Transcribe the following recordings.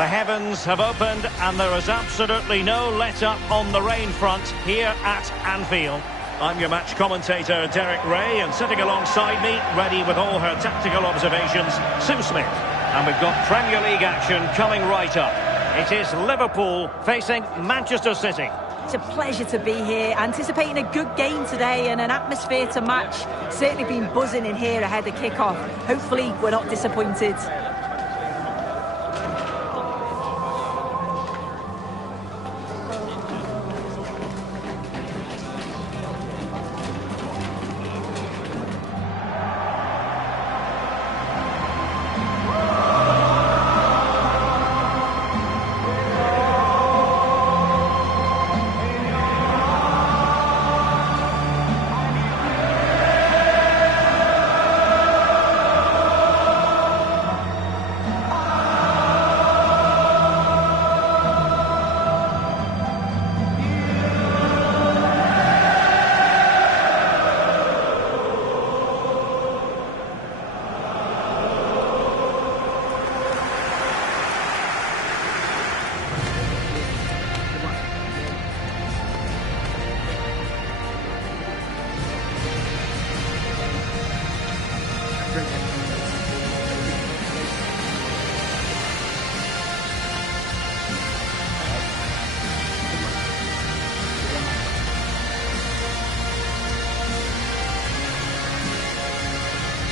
The heavens have opened and there is absolutely no let-up on the rain front here at Anfield. I'm your match commentator, Derek Ray, and sitting alongside me, ready with all her tactical observations, Sue Smith. And we've got Premier League action coming right up. It is Liverpool facing Manchester City. It's a pleasure to be here, anticipating a good game today and an atmosphere to match. Certainly been buzzing in here ahead of kick-off. Hopefully we're not disappointed.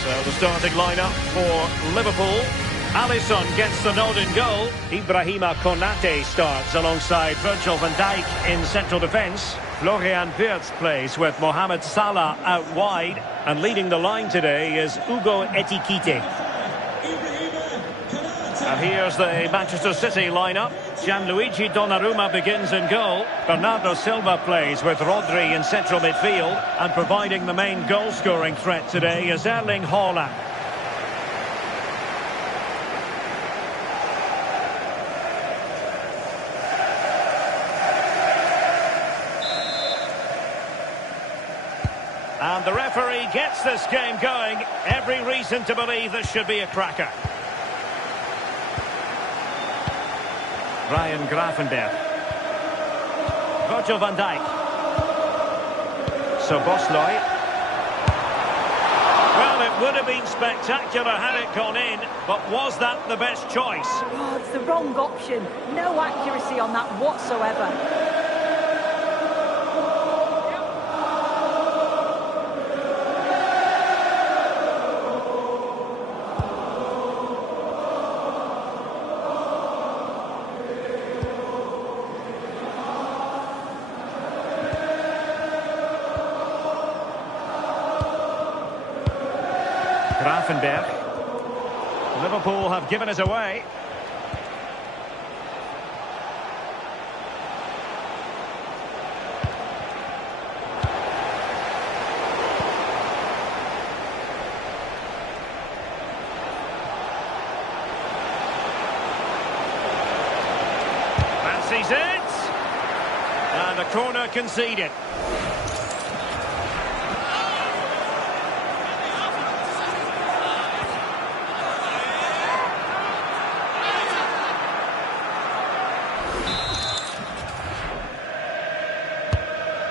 So the starting lineup for Liverpool. Alisson gets the nod in goal. Ibrahima Konate starts alongside Virgil van Dijk in central defence. Florian Wirtz plays with Mohamed Salah out wide. And leading the line today is Hugo Ekitike. And here's the Manchester City lineup. Gianluigi Donnarumma begins in goal. Bernardo Silva plays with Rodri in central midfield. And providing the main goal-scoring threat today is Erling Haaland. And the referee gets this game going. Every reason to believe this should be a cracker. Ryan Gravenberch. Virgil van Dijk. Szoboszlai. Well, it would have been spectacular had it gone in, but was that the best choice? Oh, it's the wrong option. No accuracy on that whatsoever. Gravenberch. Liverpool have given it away. Fancies it. And a corner conceded.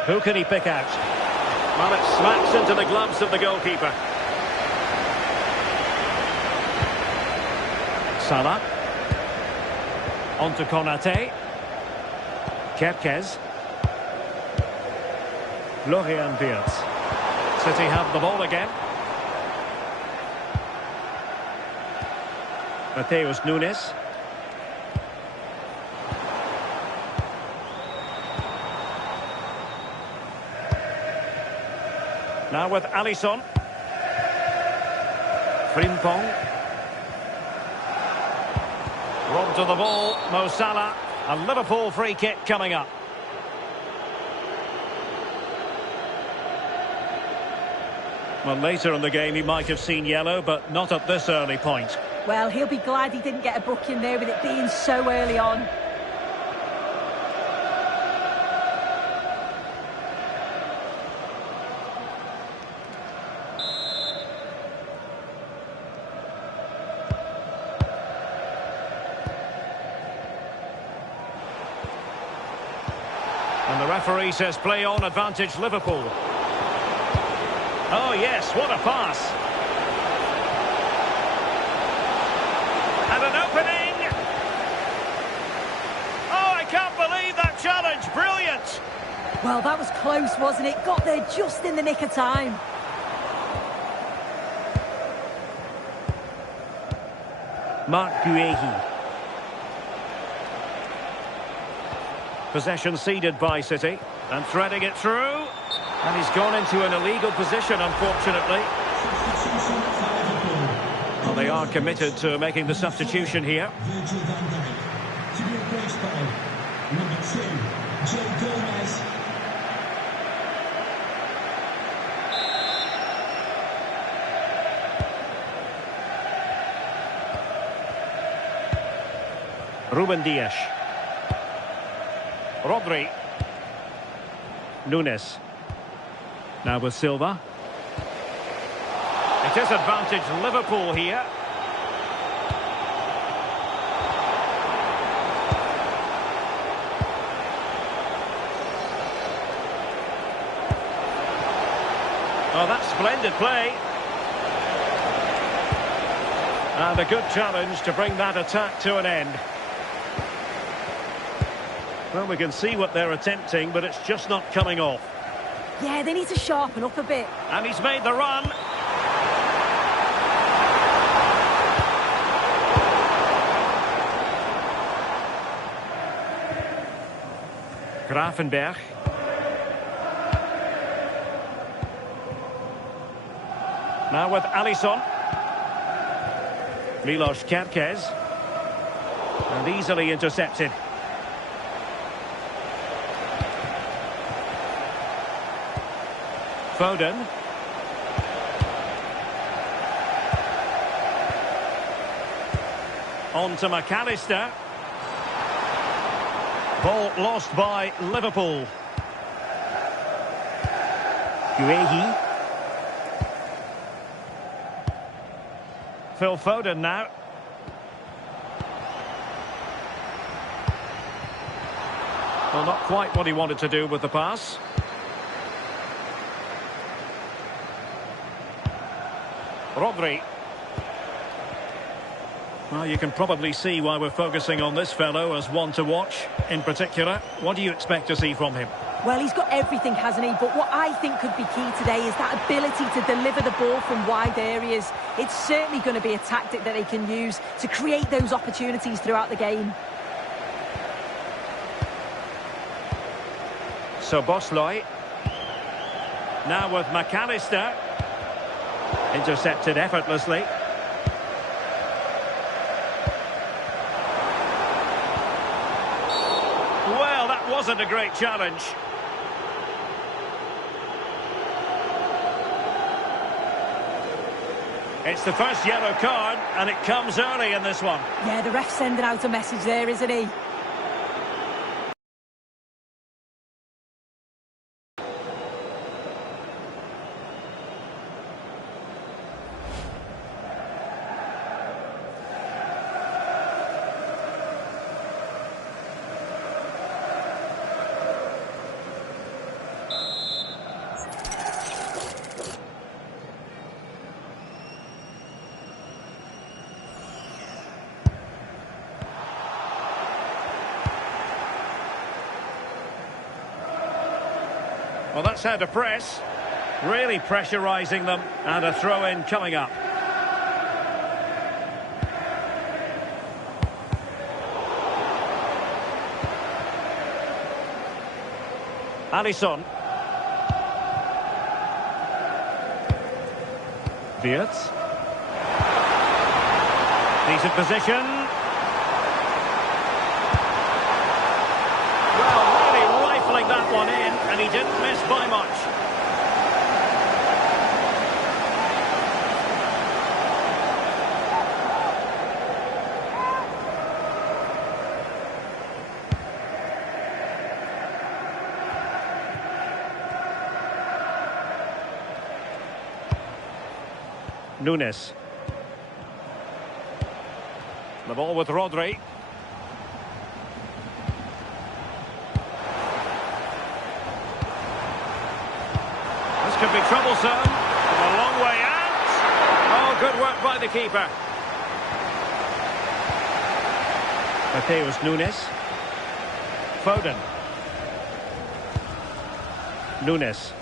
Who can he pick out? Well, it smacks into the gloves of the goalkeeper. Salah. On to Konate. Kerkez. Florian Wirtz. City have the ball again. Mateus Nunes. Now with Alisson. Frimpong. Robbed to the ball, Mo Salah. A Liverpool free kick coming up. Well, later in the game he might have seen yellow, but not at this early point. Well, he'll be glad he didn't get a booking there with it being so early on. And the referee says play on, advantage Liverpool. Oh yes, what a pass. And an opening. Oh, I can't believe that challenge. Brilliant. Well, that was close, wasn't it? Got there just in the nick of time. Marc Guéhi. Possession ceded by City. And threading it through. And he's gone into an illegal position, unfortunately. Well, they are committed to making the substitution here. To be replaced by number 2, Joe Gomez. Ruben Dias. Rodri. Nunes. Now with Silva. It is advantage Liverpool here. Oh, that's splendid play. And a good challenge to bring that attack to an end. Well, we can see what they're attempting, but it's just not coming off. Yeah, they need to sharpen up a bit. And he's made the run. Gravenberch. Now with Alisson. Milos Kerkez. And easily intercepted. Foden. On to McAllister. Ball lost by Liverpool. Guéhi. Phil Foden now. Well, not quite what he wanted to do with the pass. Rodri. Well, you can probably see why we're focusing on this fellow as one to watch. In particular, what do you expect to see from him? Well, he's got everything, hasn't he? But what I think could be key today is that ability to deliver the ball from wide areas. It's certainly going to be a tactic that they can use to create those opportunities throughout the game. So Bosley. Now with McAllister. Intercepted effortlessly. Well, that wasn't a great challenge. It's the first yellow card, and it comes early in this one. Yeah, the ref's sending out a message there, isn't he? Well, that's how to press. Really pressurising them. And a throw-in coming up. Alisson. Wirtz. Decent position. Well, really rifling that one in, and he didn't miss by much. Nunes. The ball with Rodri. could be troublesome. From a long way out. Oh, good work by the keeper. Mateus Nunes. Foden. Nunes.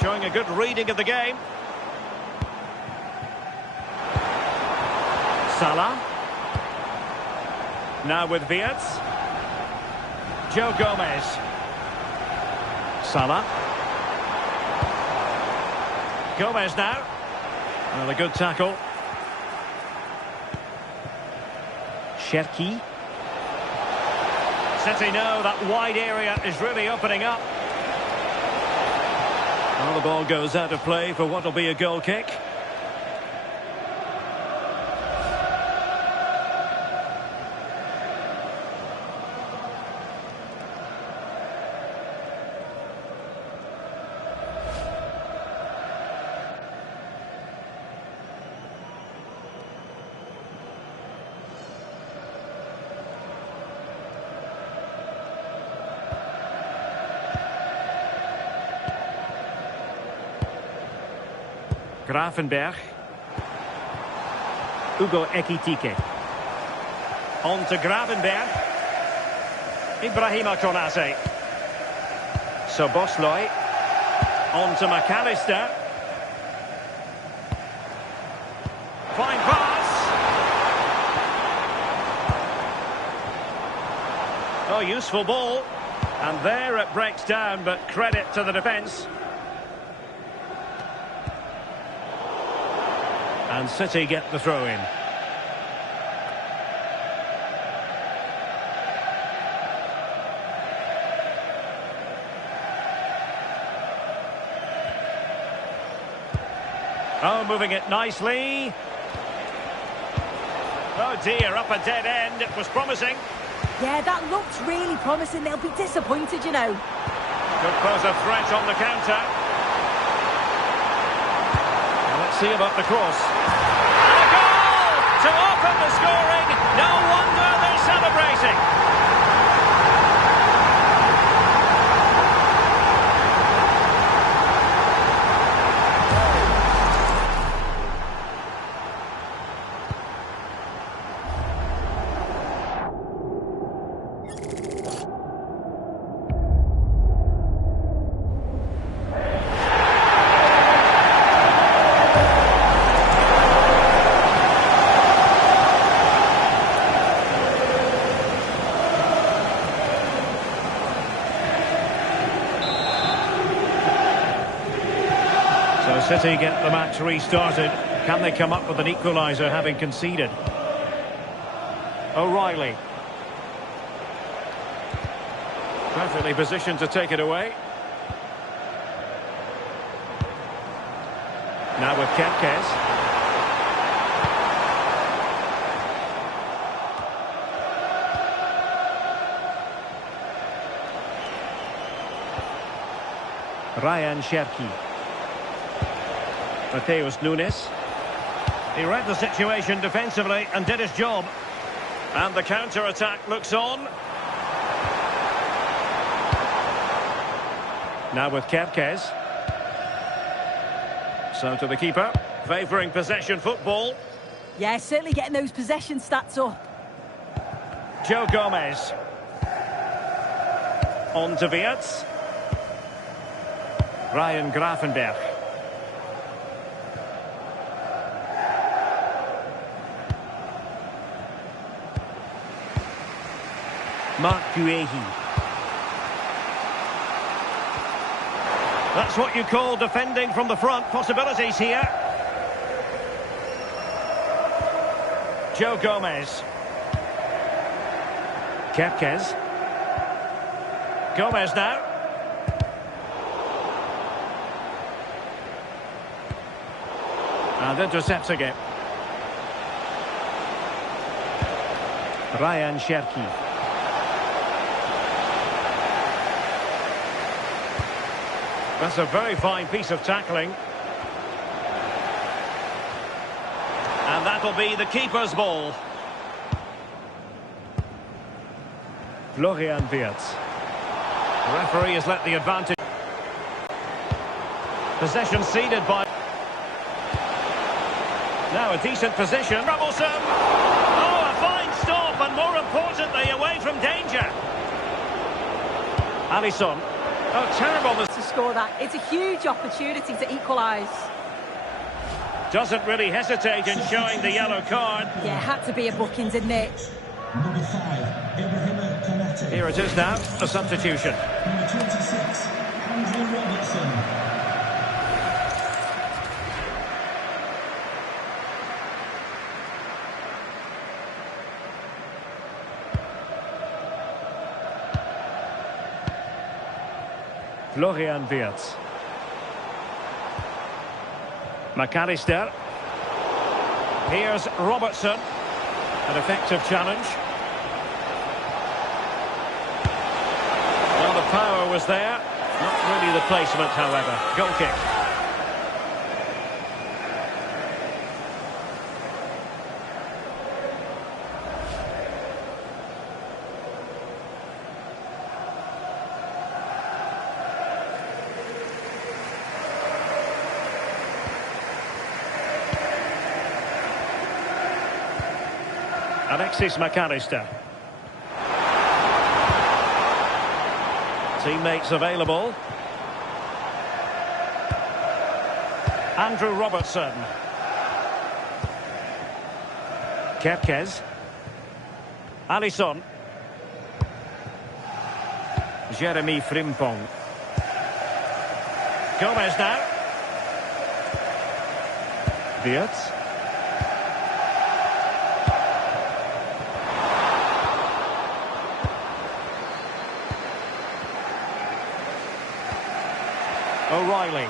Showing a good reading of the game. Salah. Now with Wirtz. Joe Gomez. Salah. Gomez now. Another good tackle. Cherki. City know that wide area is really opening up. Well, the ball goes out of play for what will be a goal kick. Gravenberg. Hugo Ekitike. On to Gravenberg. Ibrahima Konate. Szoboszlai. On to McAllister. Fine pass. Oh, useful ball. And there it breaks down, but credit to the defence. And City get the throw in. Oh, moving it nicely. Oh dear, up a dead end. It was promising. Yeah, that looked really promising. They'll be disappointed, you know. Could pose a threat on the counter. Let's see about the cross. And a goal to open the scoring. No wonder they're celebrating. City get the match restarted. Can they come up with an equaliser having conceded? O'Reilly. Perfectly positioned to take it away. Now with Kepkes. Ryan Cherki. Mateus Nunes. He read the situation defensively and did his job. And the counter-attack looks on. Now with Kepkes. So to the keeper. Favouring possession football. Yeah, certainly getting those possession stats up. Joe Gomez. On to Wirtz. Ryan Gravenberg. Mark Guehi. That's what you call defending from the front. Possibilities here. Joe Gomez. Kepkes. Gomez now. And intercepts again. Ryan Cherki. That's a very fine piece of tackling. And that'll be the keeper's ball. Florian Wirtz. The referee has let the advantage. Possession ceded by... Now a decent position. Troublesome. Oh, a fine stop, and more importantly, away from danger. Alisson. Oh, terrible to score that. It's a huge opportunity to equalise. Doesn't really hesitate in showing the yellow card. Yeah, had to be a booking, didn't it? Number 5, Ibrahima Konate. Here it is now, a substitution. Number 26, Andrew Robertson. Florian Wirtz. McAllister. Here's Robertson. An effective challenge. Well, the power was there. Not really the placement, however. Goal kick. Alexis McAllister. Teammates available. Andrew Robertson. Kerkez. Alisson. Jeremy Frimpong. Gomez now. Wirtz. O'Reilly.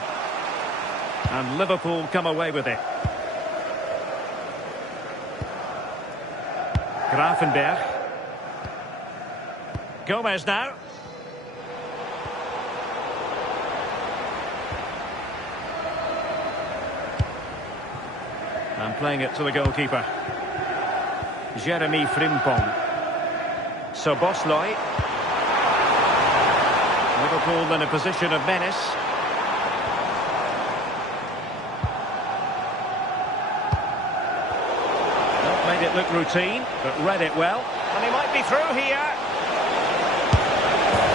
And Liverpool come away with it. Grafenberg. Gomez now. And playing it to the goalkeeper. Jeremy Frimpong. Soboslai. Liverpool in a position of menace. Made it look routine, but read it well. And he might be through here.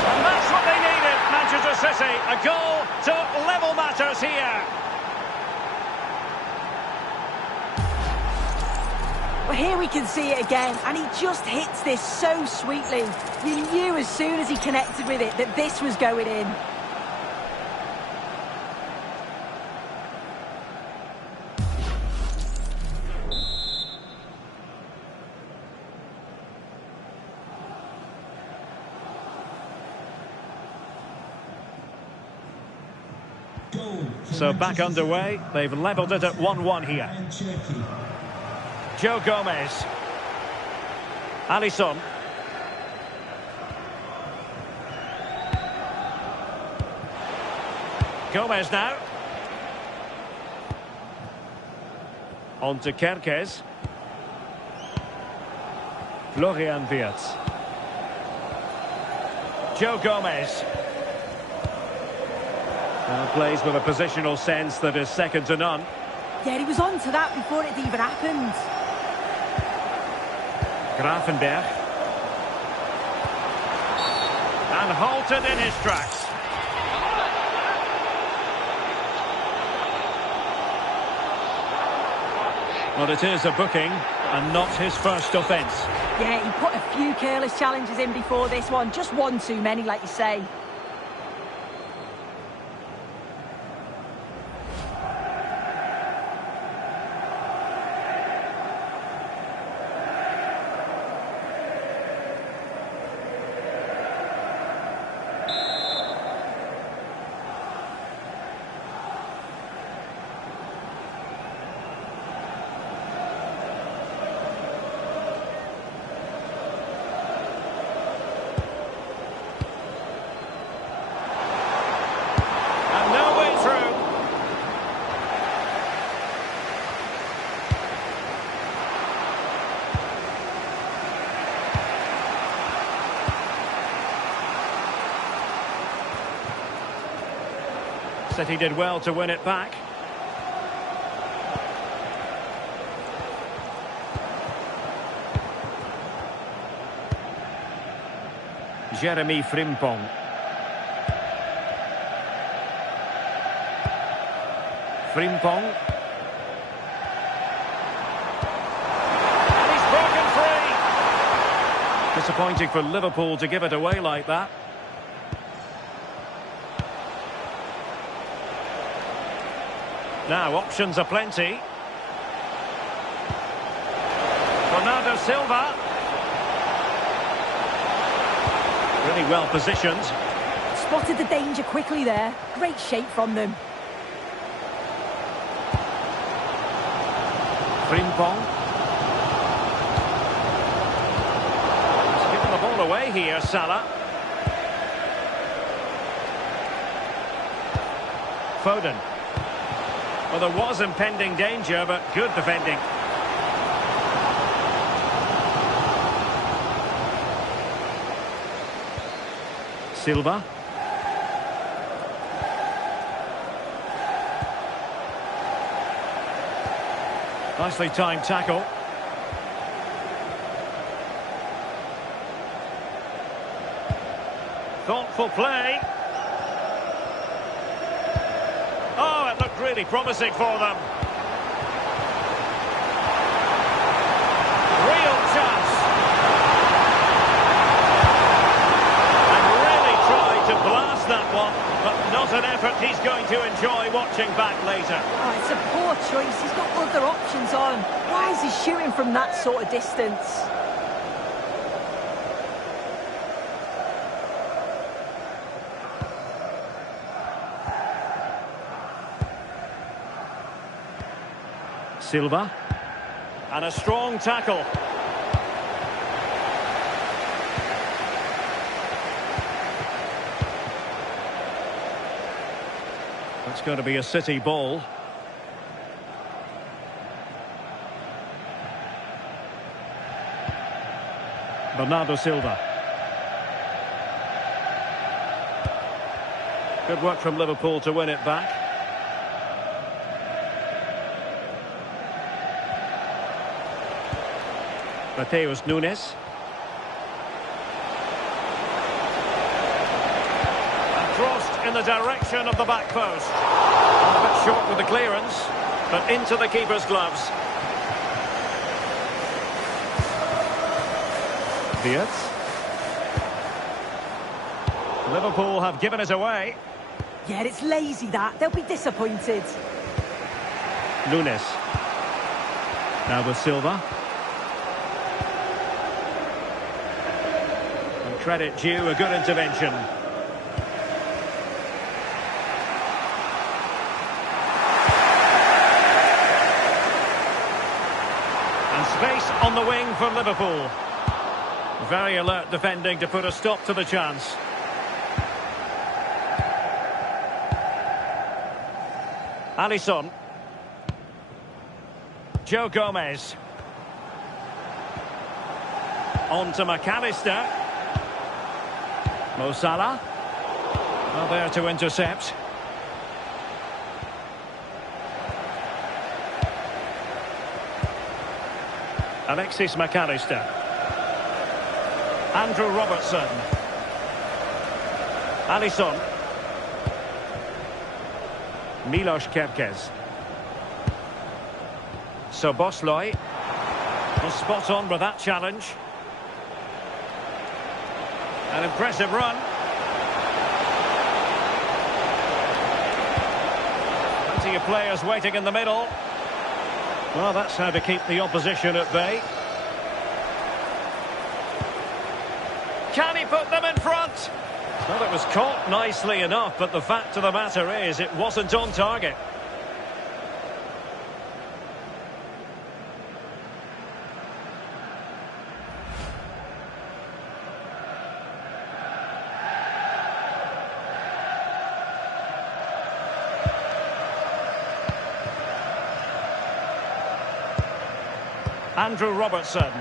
And that's what they needed, Manchester City. A goal to level matters here. Well, here we can see it again, and he just hits this so sweetly. You knew as soon as he connected with it that this was going in. So back underway. They've levelled it at 1-1 here. Joe Gomez. Alisson. Gomez now. On to Kerkez. Florian Wirtz. Joe Gomez. Plays with a positional sense that is second to none. Yeah, he was on to that before it even happened. Grafenberg. And halted in his tracks. Well, it is a booking and not his first offence. Yeah, he put a few careless challenges in before this one. Just one too many, like you say. City did well to win it back. Jeremy Frimpong. Frimpong. And he's broken free. Disappointing for Liverpool to give it away like that. Now, options are plenty. Bernardo Silva. Really well positioned. Spotted the danger quickly there. Great shape from them. Frimpong. He's given the ball away here, Salah. Foden. Well, there was impending danger, but good defending. Silva. Nicely timed tackle. Thoughtful play. Oh, it looked really promising for them. Real chance. And really tried to blast that one, but not an effort he's going to enjoy watching back later. Oh, it's a poor choice. He's got other options on. Why is he shooting from that sort of distance? Silva. And a strong tackle. It's going to be a City ball. Bernardo Silva. Good work from Liverpool to win it back. Mateus Nunes. And crossed in the direction of the back post. A bit short with the clearance, but into the keeper's gloves. Diaz. Liverpool have given it away. Yeah, it's lazy that. They'll be disappointed. Nunes. Now with Silva. And credit due, a good intervention. And space on the wing for Liverpool. Very alert defending to put a stop to the chance. Alisson. Joe Gomez. On to McAllister. Mo Salah. Well, there to intercept. Alexis McAllister. Andrew Robertson. Alisson. Milos Kerkez. Szoboszlai was spot on with that challenge. An impressive run. Plenty of players waiting in the middle. Well, that's how to keep the opposition at bay. Can he put them in front? Well, it was caught nicely enough, but the fact of the matter is it wasn't on target. Andrew Robertson.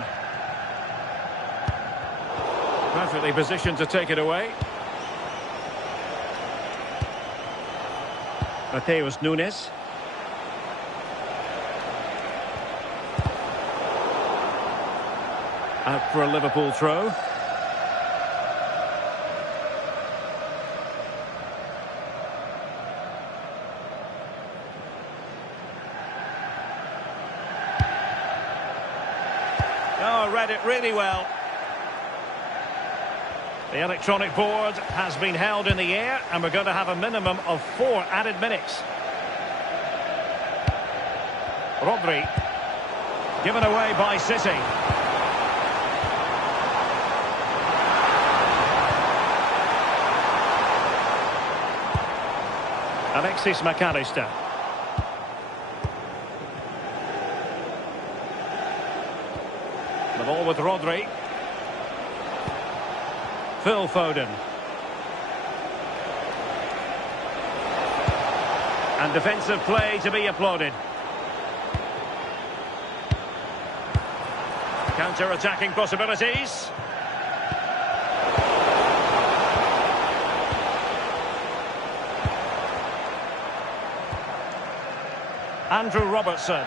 Perfectly positioned to take it away. Mateus Nunes. Out for a Liverpool throw. Oh, read it really well. The electronic board has been held in the air, and we're going to have a minimum of 4 added minutes. Rodri. Given away by City. Alexis McAllister. The ball with Rodri. Phil Foden. And defensive play to be applauded. Counter-attacking possibilities. Andrew Robertson.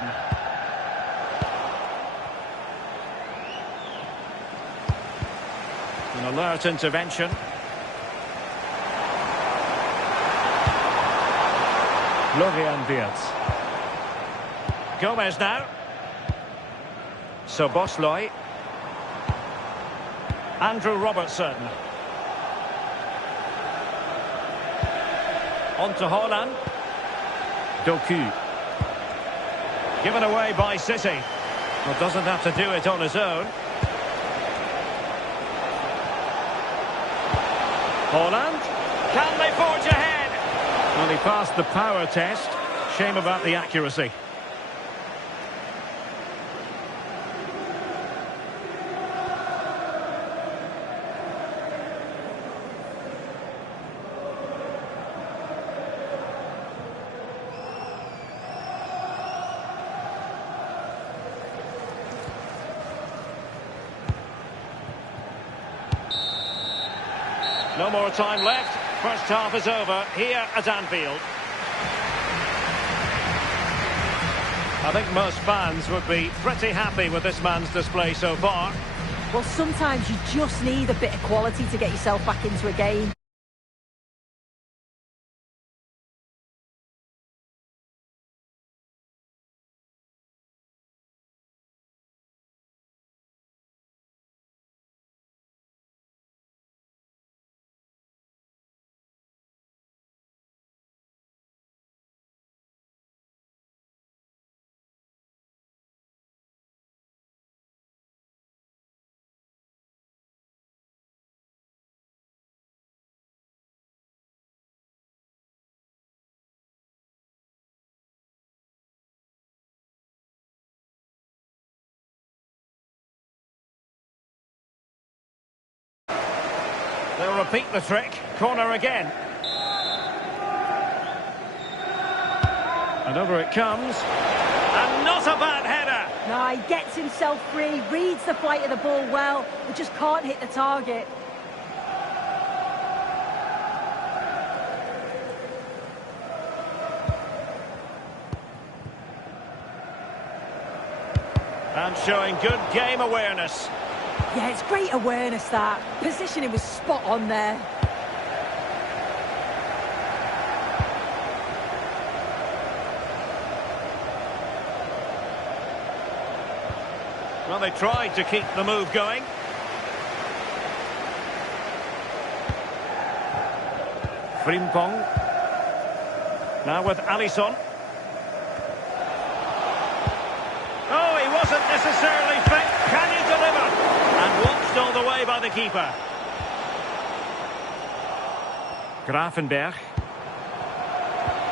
An alert intervention. Florian Wirtz. Gomez now. Szoboszlai. Andrew Robertson. On to Haaland. Doku. Given away by City. Well, doesn't have to do it on his own. Haaland. Can they forge ahead? Well, he passed the power test. Shame about the accuracy. No more time left. First half is over here at Anfield. I think most fans would be pretty happy with this man's display so far. Well, sometimes you just need a bit of quality to get yourself back into a game. They'll repeat the trick. Corner again. And over it comes. And not a bad header. No, he gets himself free, reads the flight of the ball well, but just can't hit the target. And showing good game awareness. Yeah, it's great awareness, that. Positioning was spot on there. Well, they tried to keep the move going. Frimpong. Now with Alisson. Oh, he wasn't necessarily fit. Can he deliver? And watched all the way by the keeper. Gravenberch.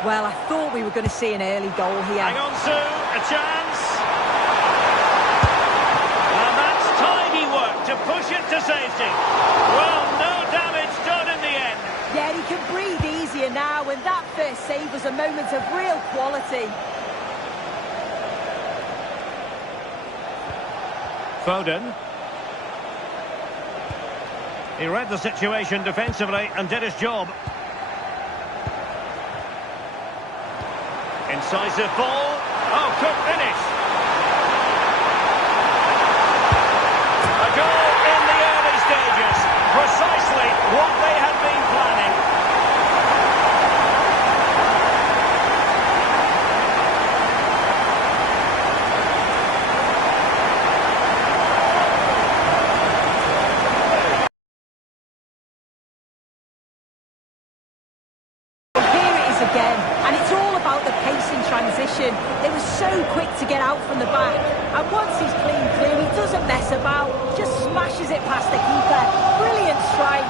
Well, I thought we were going to see an early goal here. Hang on, Sue. A chance. And that's tidy work to push it to safety. Well, no damage done in the end. Yeah, he can breathe easier now, and that first save was a moment of real quality. Foden. He read the situation defensively and did his job. Incisive ball. Oh, good finish. A goal in the early stages. Precisely what they had been planning. Again, and it's all about the pace in transition. They were so quick to get out from the back, and once he's clean through, he doesn't mess about, just smashes it past the keeper. Brilliant strike.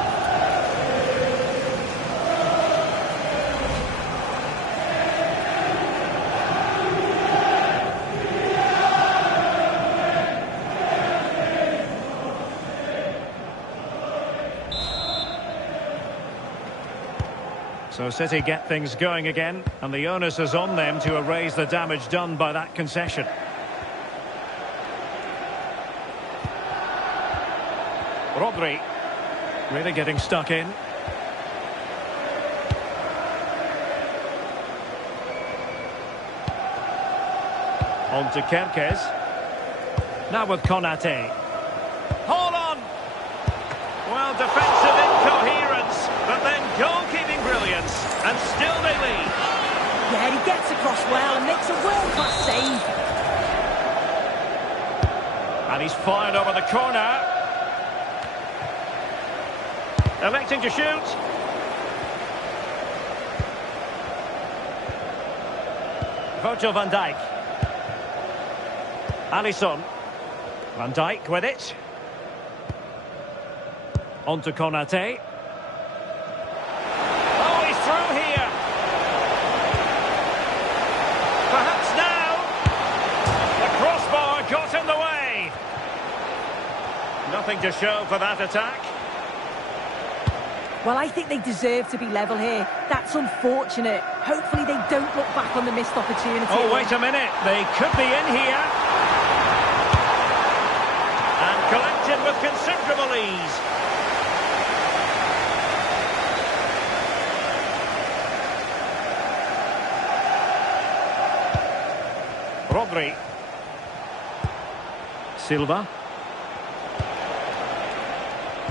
So City get things going again, and the onus is on them to erase the damage done by that concession. Rodri, really getting stuck in. On to Kerkez. Now with Konate. Hold on! Well, defensive incoherence, but then goalkeeping brilliance, and still they lead. Yeah, he gets across well and makes a world-class save. And he's fired over the corner. Electing to shoot. Virgil van Dijk. Alisson. Van Dijk with it. On to Konate. Oh, he's through here. Perhaps now. The crossbar got in the way. Nothing to show for that attack. Well, I think they deserve to be level here. That's unfortunate. Hopefully they don't look back on the missed opportunity. Oh, wait a minute. They could be in here. And collected with considerable ease. Rodri. Silva.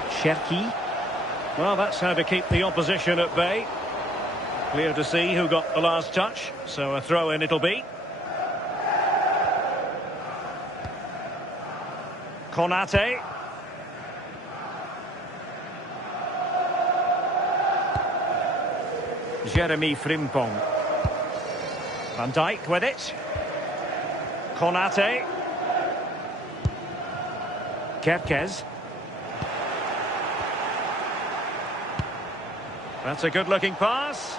Cherki. Well, that's how to keep the opposition at bay. Clear to see who got the last touch, so a throw-in it'll be. Konate. Jeremy Frimpong. Van Dijk with it. Konate. Kerkez. That's a good-looking pass.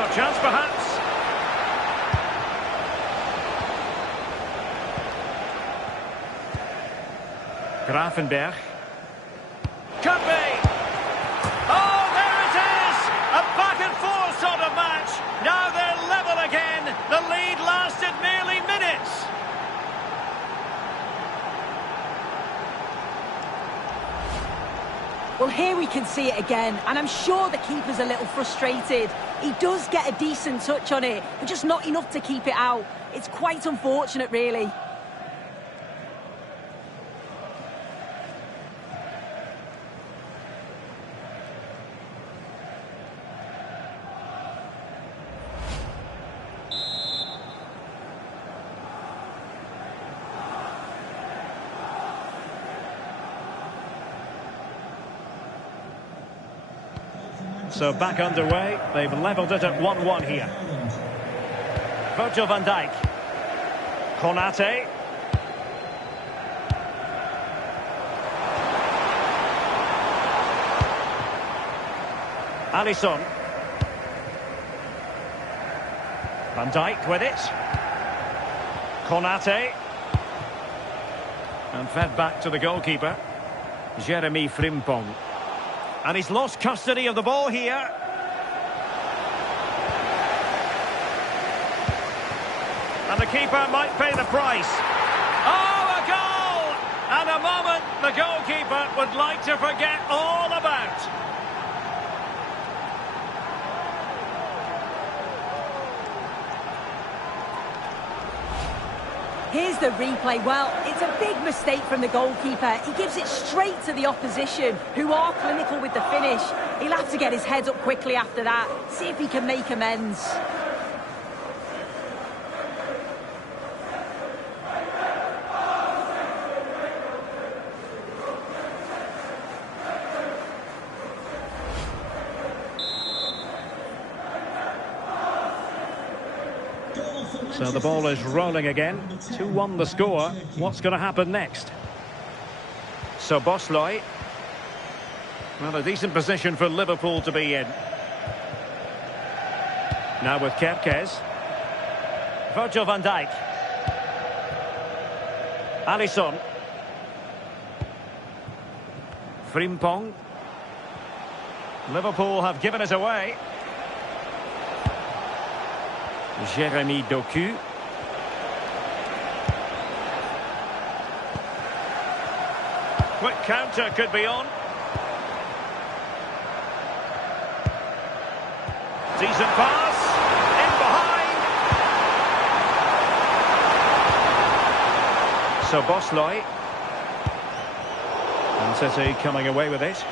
Oh, chance perhaps. Gravenberg. Could be. Oh, there it is! A back-and-forth sort of match. Now they're level again. The lead lasted merely minutes. Well, here we can see it again, and I'm sure the keeper's a little frustrated. He does get a decent touch on it, but just not enough to keep it out. It's quite unfortunate, really. So back underway. They've levelled it at 1-1 here. Virgil van Dijk. Konate. Alisson. Van Dijk with it. Konate. And fed back to the goalkeeper. Jeremy Frimpong. And he's lost custody of the ball here. And the keeper might pay the price. Oh, a goal! And a moment the goalkeeper would like to forget all about. Here's the replay. Well, it's a big mistake from the goalkeeper. He gives it straight to the opposition, who are clinical with the finish. He'll have to get his head up quickly after that, see if he can make amends. So the ball is rolling again. 2-1 the score. What's going to happen next? So Bosloy. Well, a decent position for Liverpool to be in. Now with Kerkez. Virgil van Dijk. Alisson. Frimpong. Liverpool have given it away. Jeremy Doku. Quick counter could be on. Decent pass. In behind. So Bosloy. And City coming away with it.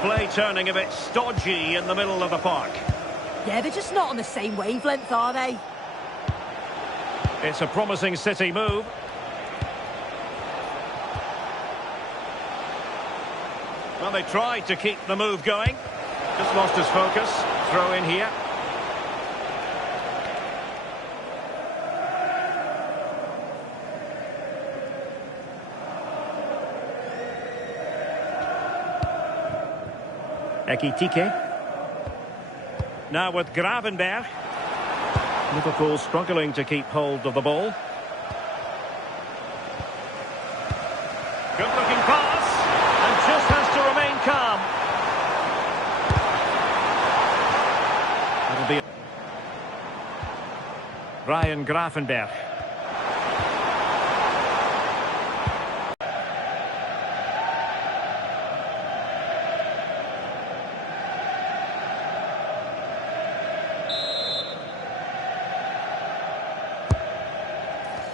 Play turning a bit stodgy in the middle of the park. Yeah, they're just not on the same wavelength, are they? It's a promising City move. Well, they tried to keep the move going. Just lost his focus. Throw in here. Ekitike. Now with Gravenberg. Liverpool struggling to keep hold of the ball. Good looking pass. And just has to remain calm. That'll be Ryan Gravenberg.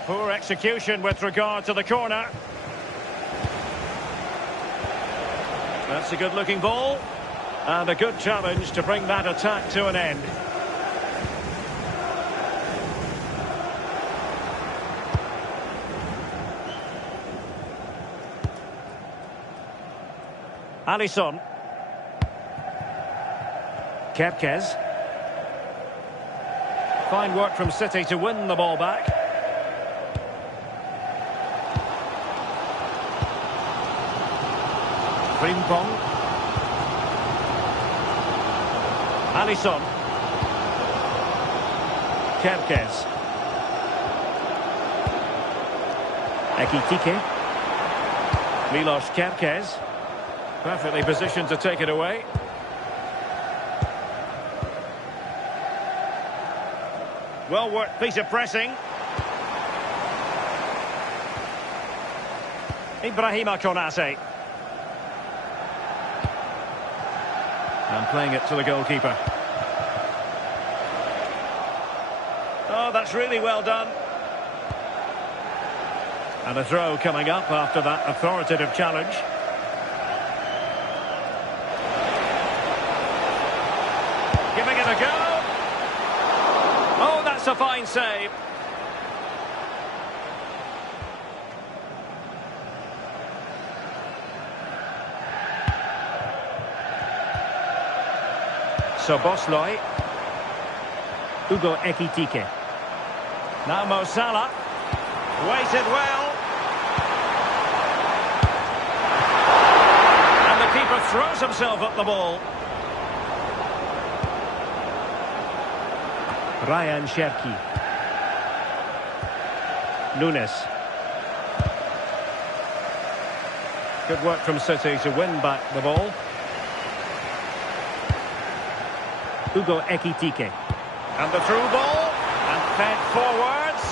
Poor execution with regard to the corner. That's a good-looking ball. And a good challenge to bring that attack to an end. Alisson. Kerkez. Fine work from City to win the ball back. Frimpong. Alisson. Kerkez. Ekitike. Milos Kerkez. Perfectly positioned to take it away. Well worked piece of pressing. Ibrahima Konate. And playing it to the goalkeeper. Oh, that's really well done. And a throw coming up after that authoritative challenge. Giving it a go. Oh, that's a fine save. So Bosloy. Hugo Ekitike. Now Mo Salah. Waited well. And the keeper throws himself at the ball. Ryan Cherki. Nunes. Good work from City to win back the ball. Hugo Ekitike. And the through ball. And Fed forwards.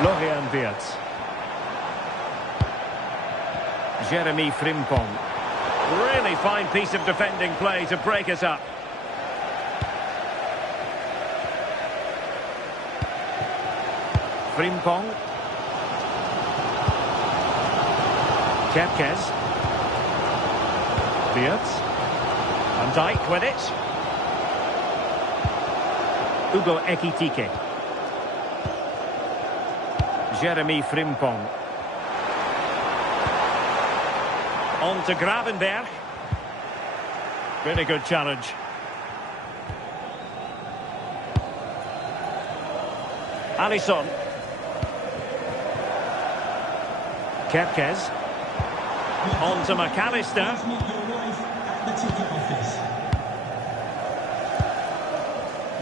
Florian Wirtz. Jeremy Frimpong. Really fine piece of defending play to break us up. Frimpong. Kerkez. Wirtz. Van Dijk with it. Hugo Ekitike. Jeremy Frimpong. On to Gravenberg. Really good challenge. Alisson. Kerkez. On to McAllister.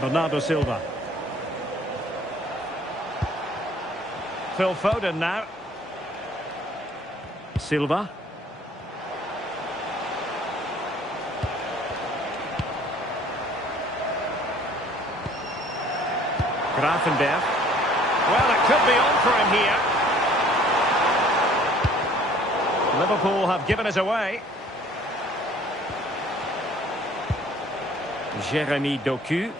Bernardo Silva. Phil Foden now. Silva. Gravenberg. Well, it could be on for him here. Liverpool have given us away. Jeremy Doku.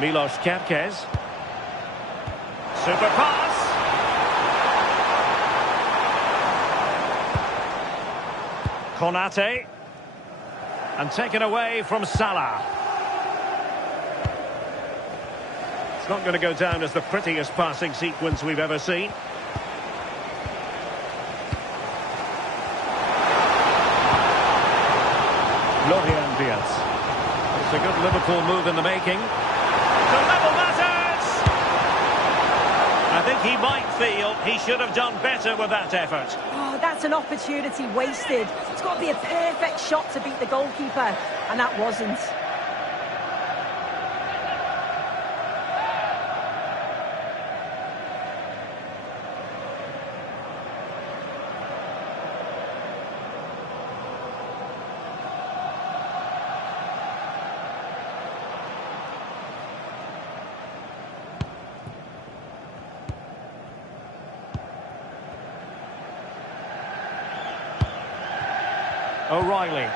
Milos Kerkez. Super pass. Konate. And taken away from Salah. It's not going to go down as the prettiest passing sequence we've ever seen. Florian Wirtz. It's a good Liverpool move in the making. To level matters! I think he might feel he should have done better with that effort. Oh, that's an opportunity wasted. It's got to be a perfect shot to beat the goalkeeper, and that wasn't. O'Reilly.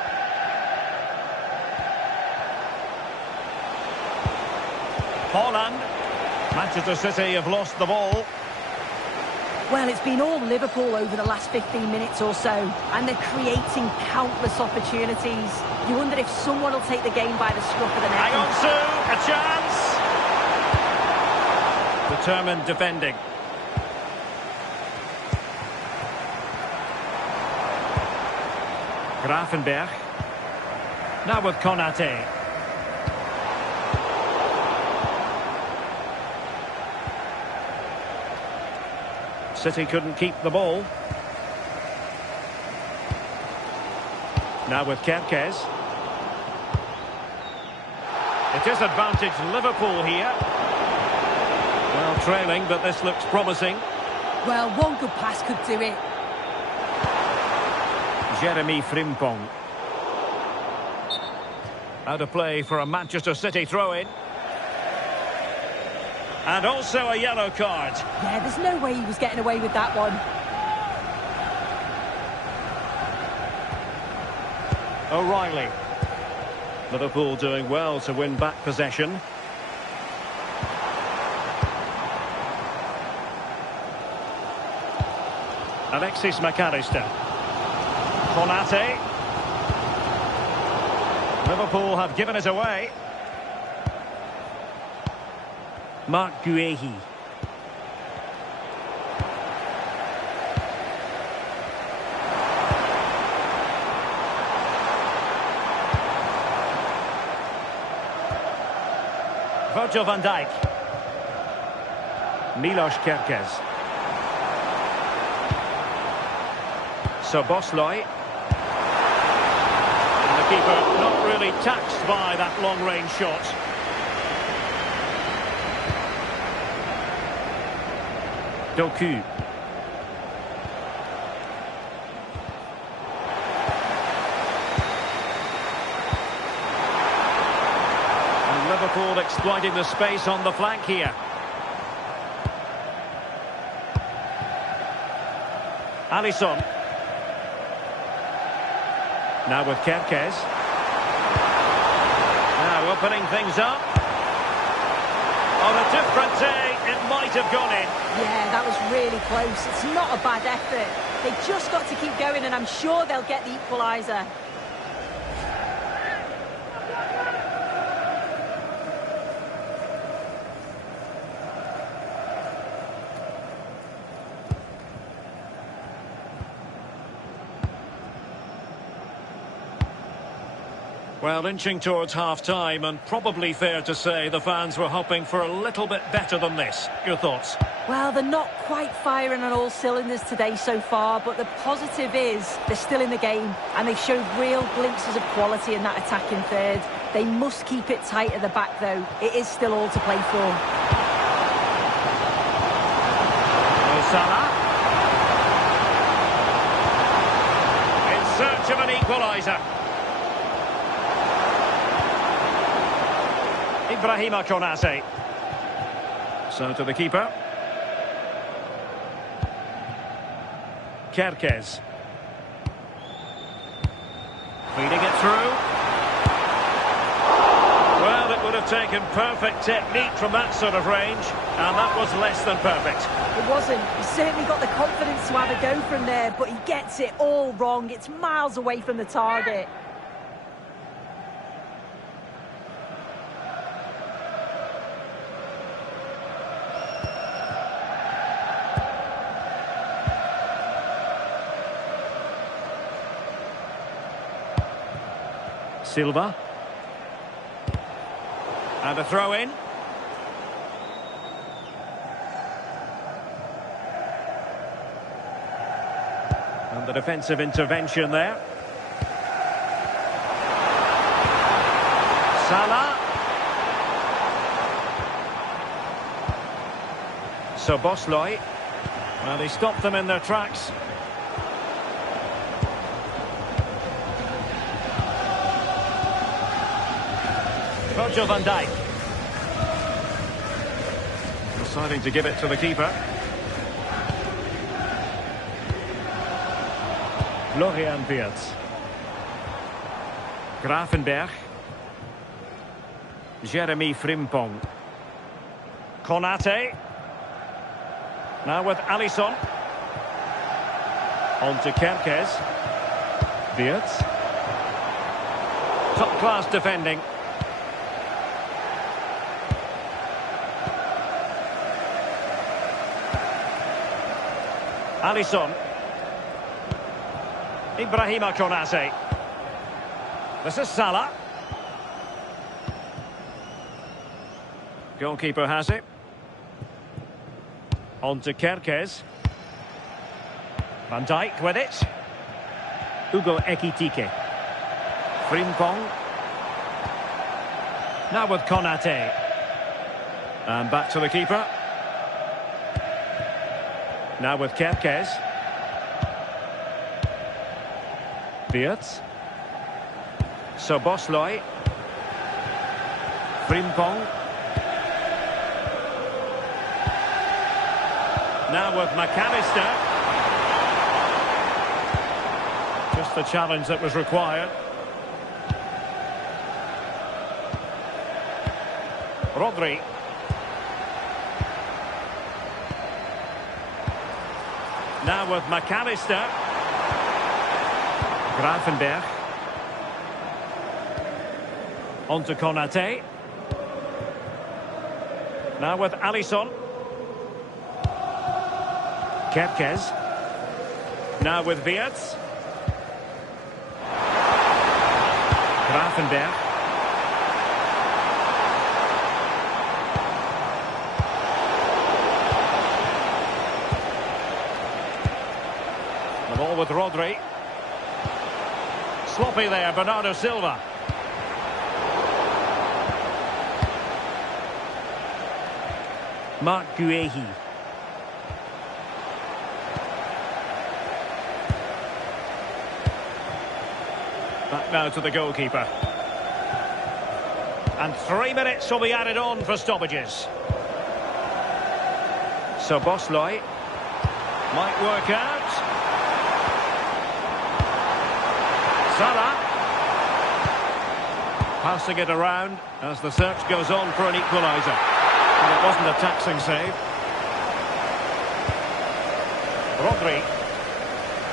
Haaland. Manchester City have lost the ball. Well, it's been all Liverpool over the last 15 minutes or so, and they're creating countless opportunities. You wonder if someone will take the game by the scruff of the neck. Hang on, Sue, a chance. Determined defending. Gravenberg. Now with Konate. City couldn't keep the ball. Now with Kerkez. It is advantage Liverpool here. Well, trailing, but this looks promising. Well, one good pass could do it. Jeremy Frimpong. Out of play for a Manchester City throw-in. And also a yellow card. Yeah, there's no way he was getting away with that one. O'Reilly. Liverpool doing well to win back possession. Alexis McAllister. Konate. Liverpool have given us away. Mark Guehi. Virgil van Dijk. Milos Kerkez. Szoboszlai. And the keeper not really taxed by that long-range shot. Doku. And Liverpool exploiting the space on the flank here. Alisson. Now with Kerkez. Now opening things up. On a different day, it might have gone in. Yeah, that was really close. It's not a bad effort. They've just got to keep going, and I'm sure they'll get the equaliser. Well, inching towards half-time, and probably fair to say the fans were hoping for a little bit better than this. Your thoughts? Well, they're not quite firing on all cylinders today so far, but the positive is they're still in the game, and they showed real glimpses of quality in that attacking third. They must keep it tight at the back, though. It is still all to play for. Salah. In search of an equaliser. Ibrahima Konate. So to the keeper. Kerkez. Feeding it through. Well, it would have taken perfect technique from that sort of range, and that was less than perfect. It wasn't. He certainly got the confidence to have a go from there, but he gets it all wrong. It's miles away from the target. Silva. And a throw in. And the defensive intervention there. Salah. Szoboszlai. Well, he stopped them in their tracks. Virgil van Dijk. Deciding to give it to the keeper. Florian Wirtz. Gravenberch. Jeremy Frimpong. Konate. Now with Alisson. On to Kerkez. Wirtz. Top-class defending. Alisson. Ibrahima Konate. This is Salah. Goalkeeper has it. On to Kerkez. Van Dijk with it. Hugo Ekitike. Frimpong. Now with Konate. And back to the keeper. Now with Kerkez. Wirtz. Szoboszlai. Frimpong. Now with McAllister. Just the challenge that was required. Rodri. Now with McAllister. Gravenberch. On to Konate. Now with Alisson. Kerkez. Now with Wirtz. Gravenberch. The ball with Rodri. Sloppy there, Bernardo Silva. Mark Guehi. Back now to the goalkeeper. And 3 minutes will be added on for stoppages. So Bosloy might work out. Salah passing it around as the search goes on for an equaliser. And it wasn't a taxing save. Rodri.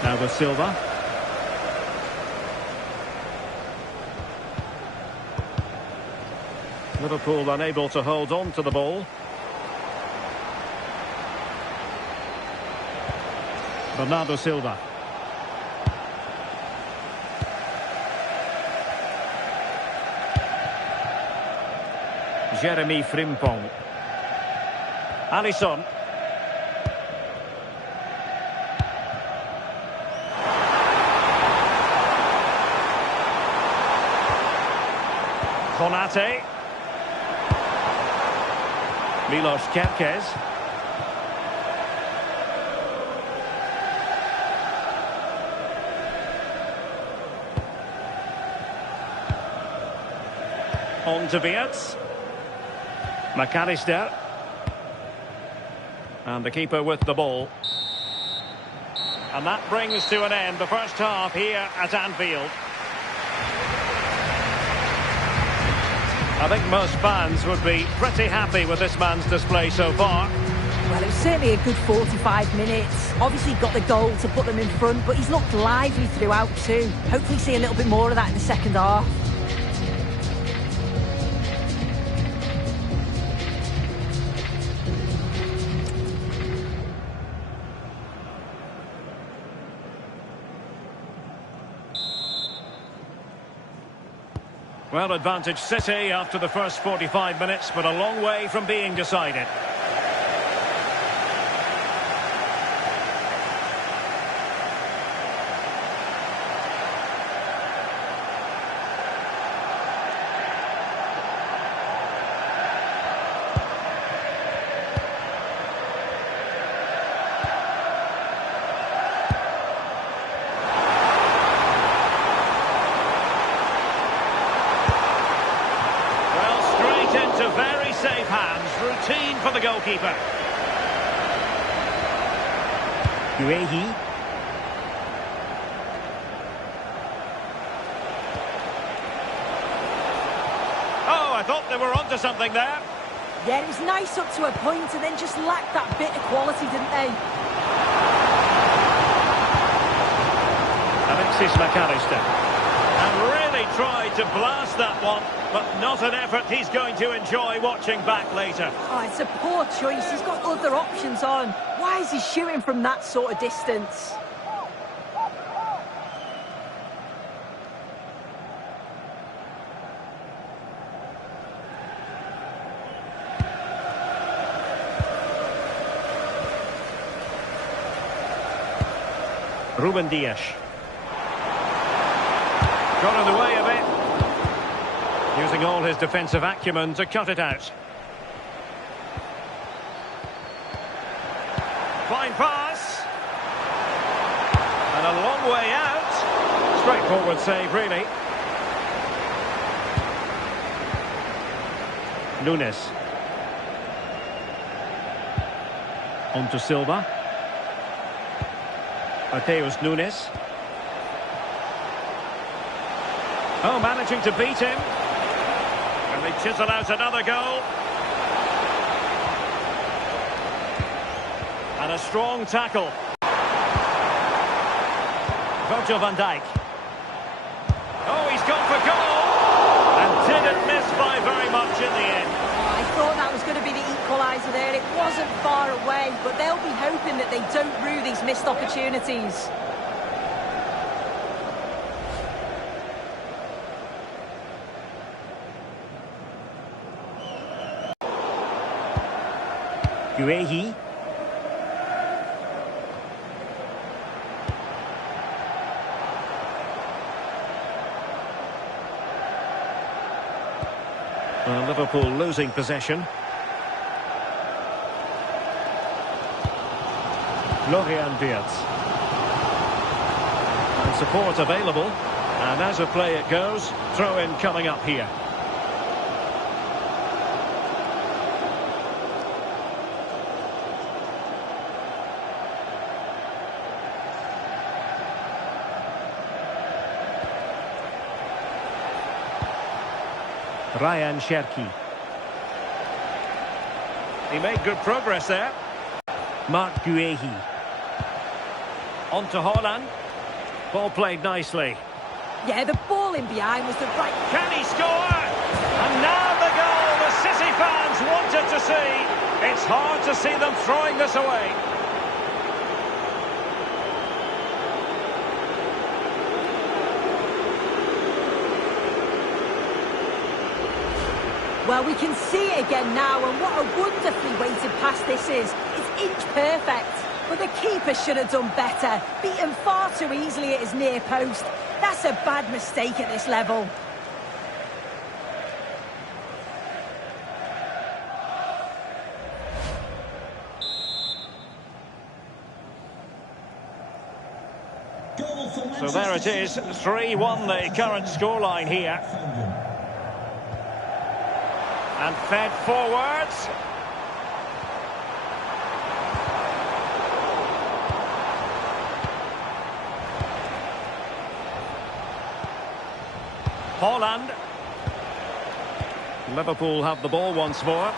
Now with Silva. Liverpool unable to hold on to the ball. Bernardo Silva. Jeremy Frimpong. Alisson. Konate. Milos Kerkez. On to Beats. McAllister. And the keeper with the ball. And that brings to an end the first half here at Anfield. I think most fans would be pretty happy with this man's display so far. Well, it was certainly a good 45 minutes. Obviously got the goal to put them in front, but he's looked lively throughout too. Hopefully see a little bit more of that in the second half. Well, advantage City after the first 45 minutes, but a long way from being decided. Into very safe hands. Routine for the goalkeeper. Guehi. Oh, I thought they were onto something there. Yeah, it was nice up to a point and then just lacked that bit of quality, didn't they? Alexis McAllister. And really tried to blast that one, but not an effort he's going to enjoy watching back later. Oh, it's a poor choice. He's got other options on. Why is he shooting from that sort of distance? Ruben Dias. Got in the way of it. Using all his defensive acumen to cut it out. Fine pass. And a long way out. Straightforward save, really. Nunes. On to Silva. Mateus Nunes. Oh, managing to beat him. And they chisel out another goal. And a strong tackle. Virgil van Dijk. Oh, he's gone for goal. And didn't miss by very much in the end. I thought that was going to be the equaliser there. It wasn't far away, but they'll be hoping that they don't rue these missed opportunities. Guehi. Well, Liverpool losing possession. Florian Wirtz. And support available. And as a play it goes, throw-in coming up here. Ryan Cherki. He made good progress there. Mark Guehi. On to Haaland. Ball played nicely. Yeah, the ball in behind was the right... Can he score? And now the goal the City fans wanted to see. It's hard to see them throwing this away. Well, we can see it again now, and what a wonderfully weighted pass this is. It's inch perfect, but the keeper should have done better. Beaten far too easily at his near post. That's a bad mistake at this level. So there it is, 3-1 the current scoreline here. And fed forwards. Haaland. Liverpool have the ball once more.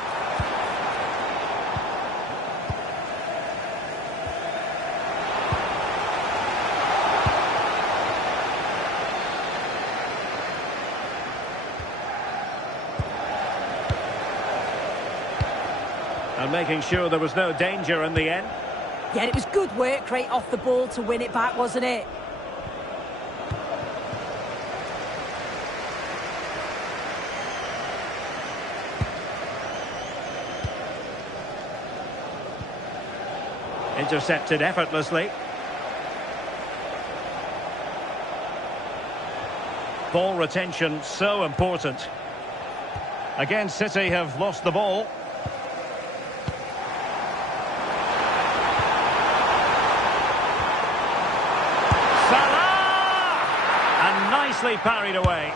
And making sure there was no danger in the end. Yeah, it was good work rate off the ball to win it back, wasn't it? Intercepted effortlessly. Ball retention so important. Again, City have lost the ball. And nicely parried away.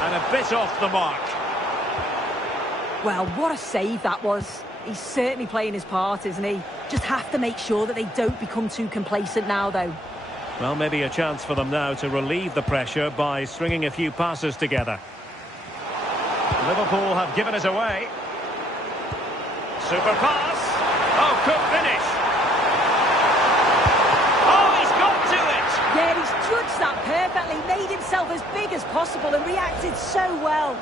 And a bit off the mark. Well, what a save that was. He's certainly playing his part, isn't he? Just have to make sure that they don't become too complacent now, though. Well, maybe a chance for them now to relieve the pressure by stringing a few passes together. Liverpool have given it away. Super pass. Oh, good finish. Oh, he's got to it. Yeah, he's judged that perfectly, made himself as big as possible and reacted so well.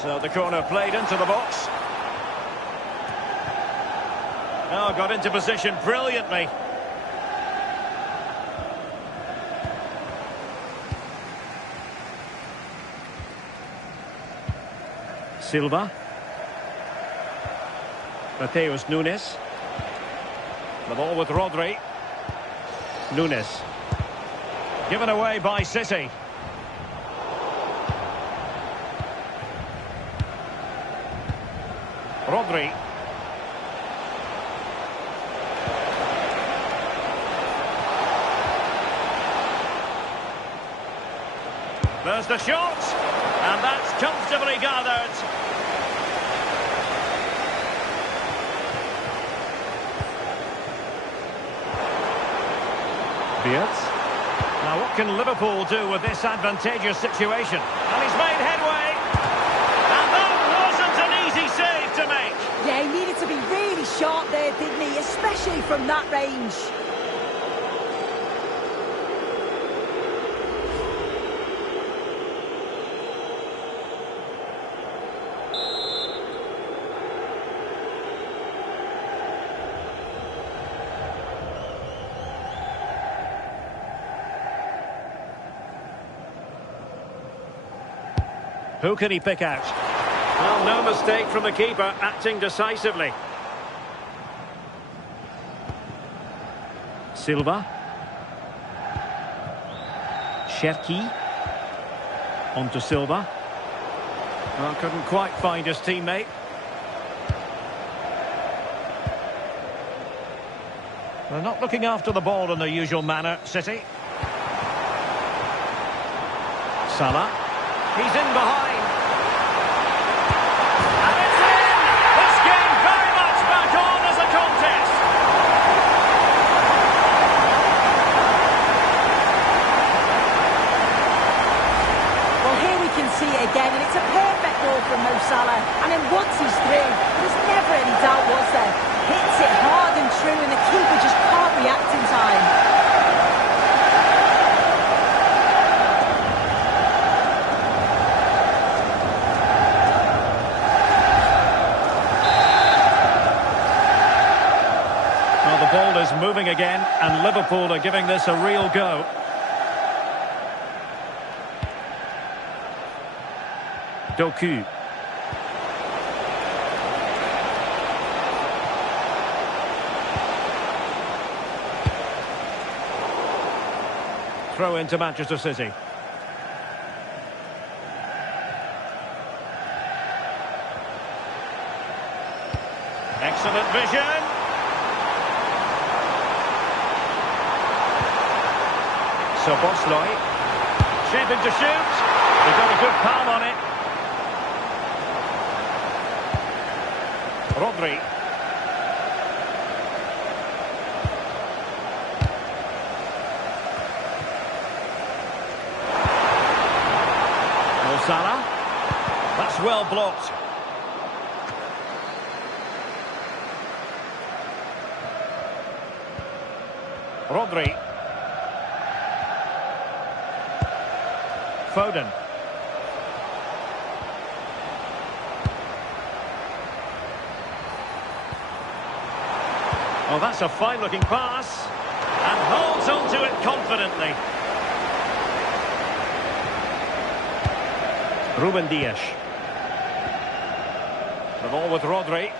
So the corner played into the box. Oh, got into position brilliantly. Silva. Mateus Nunes. The ball with Rodri. Nunes. Given away by City. Rodri. There's the shot, and that's comfortably gathered. Beards. Now what can Liverpool do with this advantageous situation? And he's made headway. And that wasn't an easy save to make. Yeah, he needed to be really sharp there, didn't he? Especially from that range. Who can he pick out? Well, no mistake from the keeper, acting decisively. Silva. Cherki. On to Silva. Well, couldn't quite find his teammate. They're not looking after the ball in their usual manner, City. Salah. He's in behind. And it's in! This game very much back on as a contest. Well, here we can see it again, and it's a perfect ball from Mo Salah. And then once he's through, there's never any doubt, was there? Hits it hard and true, and the keeper just can't react in time. Well, the ball is moving again, and Liverpool are giving this a real go. Doku. Throw into Manchester City. Excellent vision. So Bosley. Shaping to shoot. He got a good palm on it. Rodri. Mo Salah. That's well blocked. Rodri. Foden. Oh, that's a fine-looking pass. And holds onto it confidently. Ruben Dias. The ball with Rodri.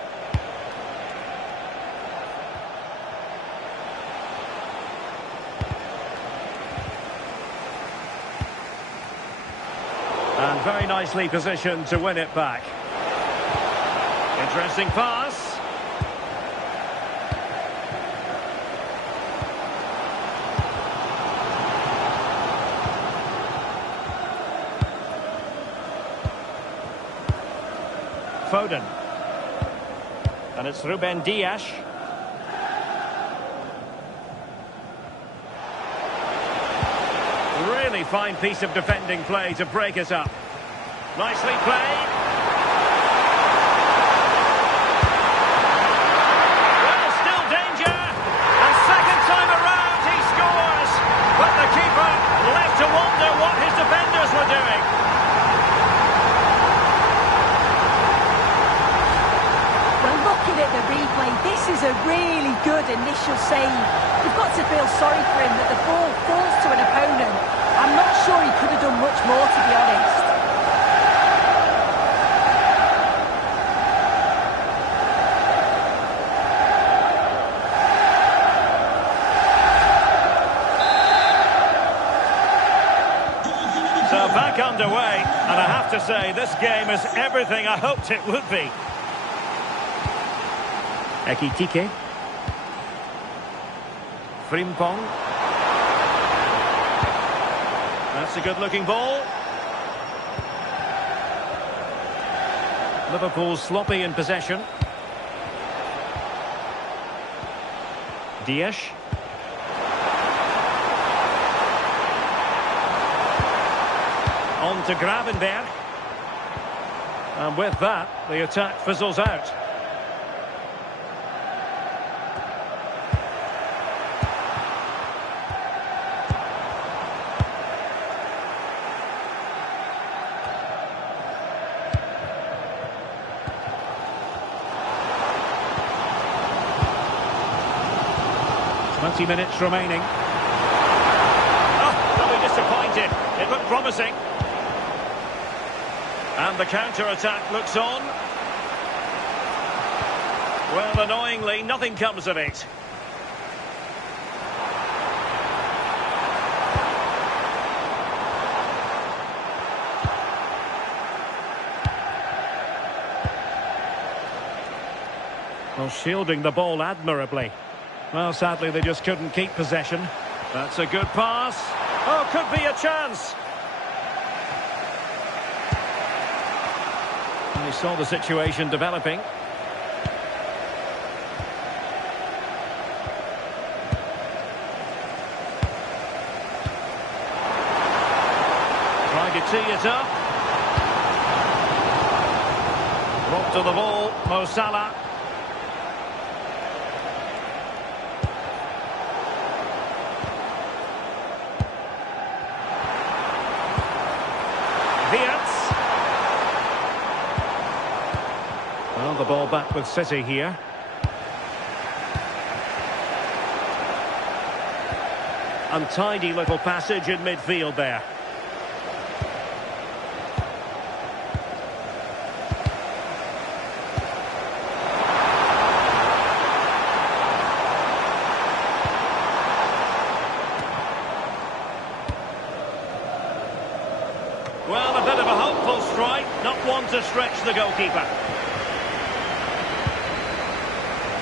And very nicely positioned to win it back. Interesting pass. Foden. And it's Ruben Dias. Really fine piece of defending play to break it up. Nicely played. Well, still danger. And second time around he scores. But the keeper left to wonder what his defenders were doing. Well, looking at the replay, this is a really good initial save. You've got to feel sorry for him that the ball falls to an opponent. I'm not sure he could have done much more, to be honest. So back underway, and I have to say, this game is everything I hoped it would be. Ekitike. Frimpong. That's a good-looking ball. Liverpool sloppy in possession. Dias. On to Gravenberg. And with that, the attack fizzles out. Minutes remaining. Oh, they'll be disappointed. It looked promising. And the counter-attack looks on. Well, annoyingly, nothing comes of it. Well, shielding the ball admirably. Well, sadly, they just couldn't keep possession. That's a good pass. Oh, could be a chance. And he saw the situation developing. Trying to tee it up. Robbed to the ball, Mo Salah. Well, the ball back with City here. Untidy little passage in midfield there. Well, a bit of a hopeful strike, not one to stretch the goalkeeper.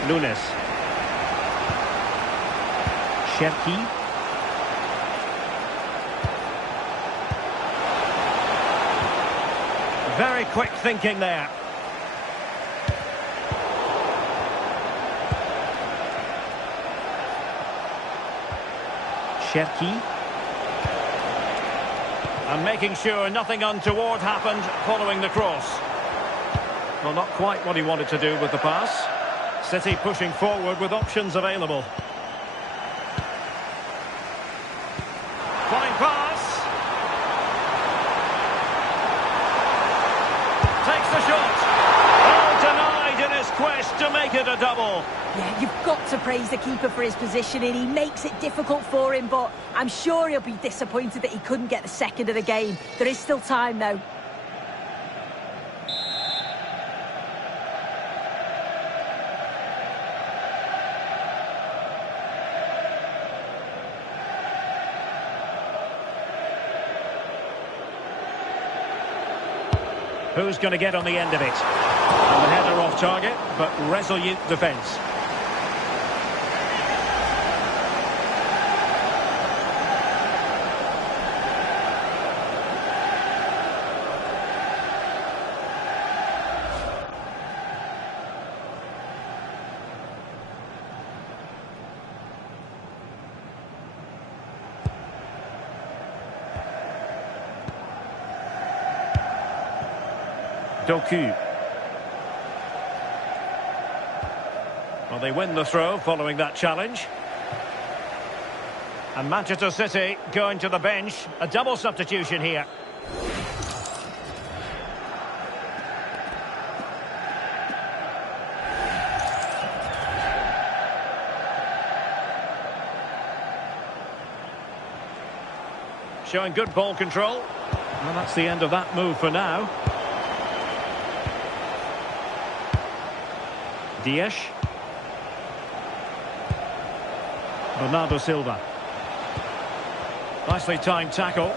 Nunes. Cherki. Very quick thinking there. Cherki. And making sure nothing untoward happened following the cross. Well, not quite what he wanted to do with the pass. City pushing forward with options available. Fine pass. Takes the shot. Oh, denied in his quest to make it a double. Yeah, you've got to praise the keeper for his positioning. He makes it difficult for him, but I'm sure he'll be disappointed that he couldn't get the second of the game. There is still time, though. Who's going to get on the end of it? And the header off target, but resolute defence. Doku. Well, they win the throw following that challenge. And Manchester City going to the bench. A double substitution here. Showing good ball control. Well, that's the end of that move for now. Dias. Bernardo Silva. Nicely timed tackle.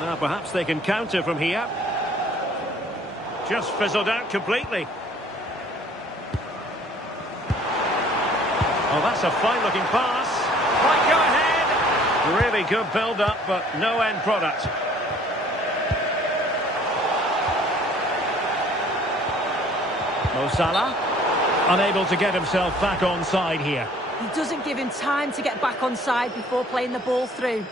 Now perhaps they can counter from here. Just fizzled out completely. Oh, that's a fine-looking pass. Might go ahead. Really good build-up, but no end product. Mo Salah, unable to get himself back on side here. He doesn't give him time to get back on side before playing the ball through.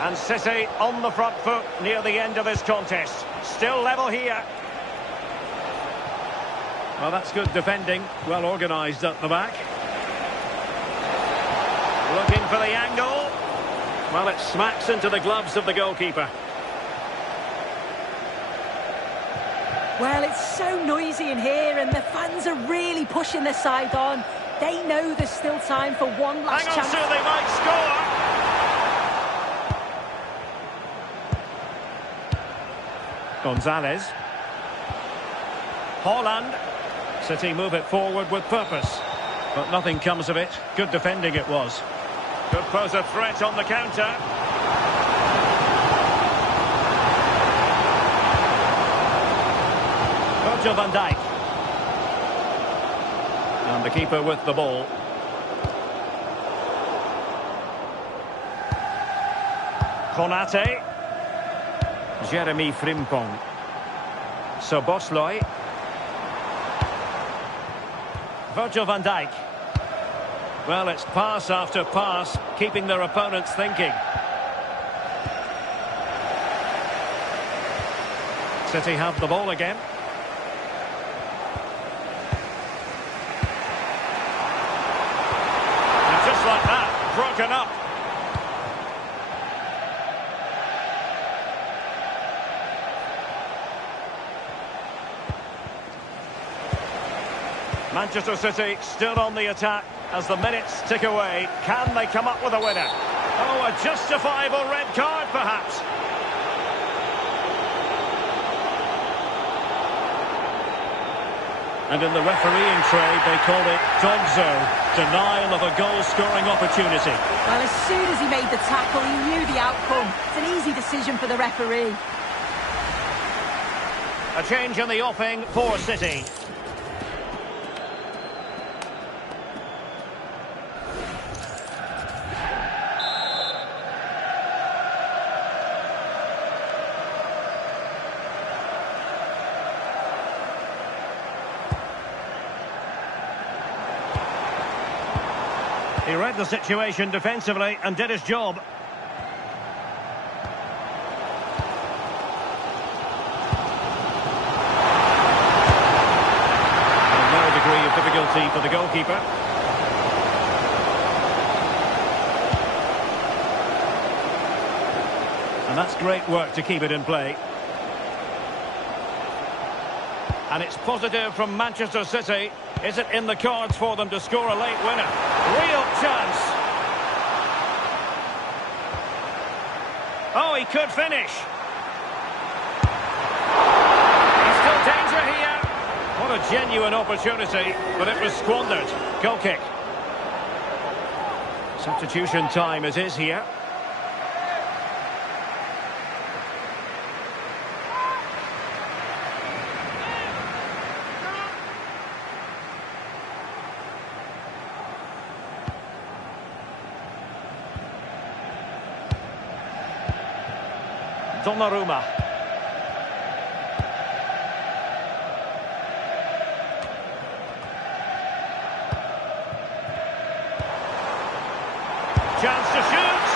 And City on the front foot near the end of this contest. Still level here. Well, that's good defending. Well organised at the back. Looking for the angle. Well, it smacks into the gloves of the goalkeeper. Well, it's so noisy in here and the fans are really pushing their side on. They know there's still time for one last Hang on, chance. Sue, they might score. Gonzalez. Haaland. City move it forward with purpose. But nothing comes of it. Good defending it was. Could pose a threat on the counter. Virgil van Dijk. And the keeper with the ball. Konate. Jeremy Frimpong. Szoboszlai. Virgil van Dijk. Well, it's pass after pass, keeping their opponents thinking. City have the ball again. And just like that, broken up. Manchester City still on the attack as the minutes tick away. Can they come up with a winner? Oh, a justifiable red card, perhaps. And in the refereeing trade, they call it dogzo, denial of a goal-scoring opportunity. Well, as soon as he made the tackle, he knew the outcome. It's an easy decision for the referee. A change in the offing for City. He read the situation defensively and did his job. And no degree of difficulty for the goalkeeper. And that's great work to keep it in play. And it's positive from Manchester City. Is it in the cards for them to score a late winner? Real chance. Oh, he could finish. There's still danger here. What a genuine opportunity, but it was squandered. Goal kick. Substitution time it is here. Donnarumma. Chance to shoot.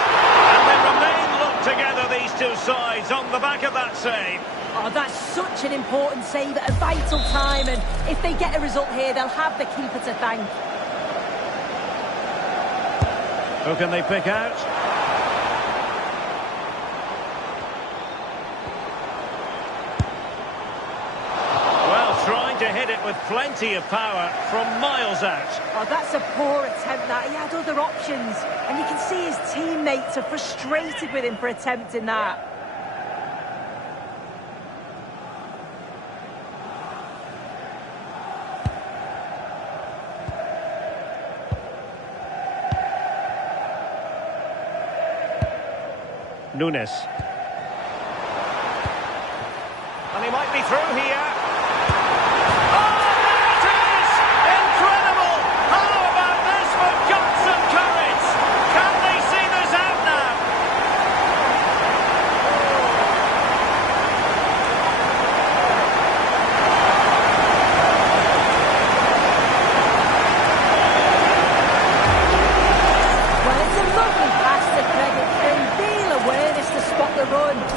And they remain locked together, these two sides, on the back of that save. Oh, that's such an important save at a vital time, and if they get a result here, they'll have the keeper to thank. Who can they pick out? Trying to hit it with plenty of power from miles out. Oh, that's a poor attempt, that. He had other options. And you can see his teammates are frustrated with him for attempting that. Nunes. And he might be through here.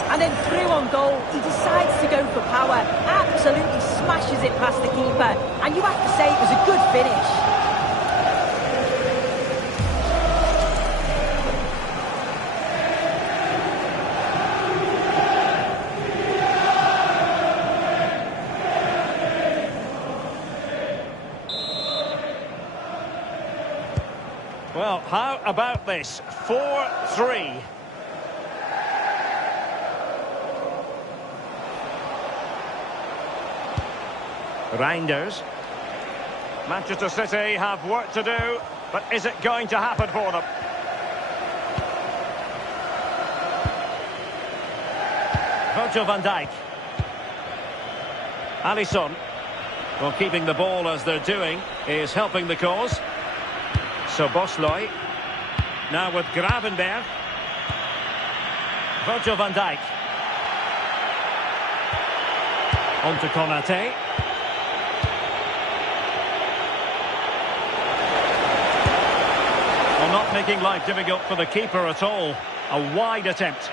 And then through on goal, he decides to go for power, absolutely smashes it past the keeper, and you have to say it was a good finish. how about this? 4-3. Reinders. Manchester City have work to do, but is it going to happen for them? Virgil van Dijk. Alisson. Well, keeping the ball as they're doing is helping the cause. So Bosley. Now with Gravenberg. Virgil van Dijk. On to Konate. Well, not making life difficult for the keeper at all. A wide attempt.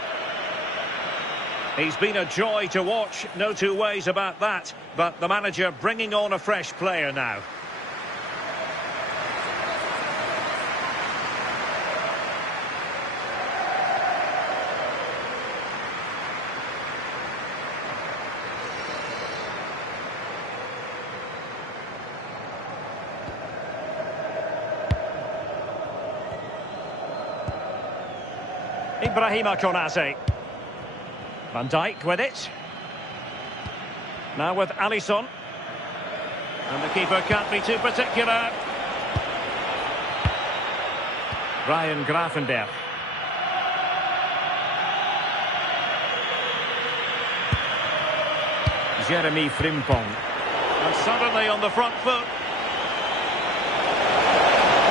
He's been a joy to watch, no two ways about that. But the manager bringing on a fresh player now. Ibrahima Konate. Van Dijk with it. Now with Alisson. And the keeper can't be too particular. Ryan Gravenberg. Jeremy Frimpong. And suddenly on the front foot.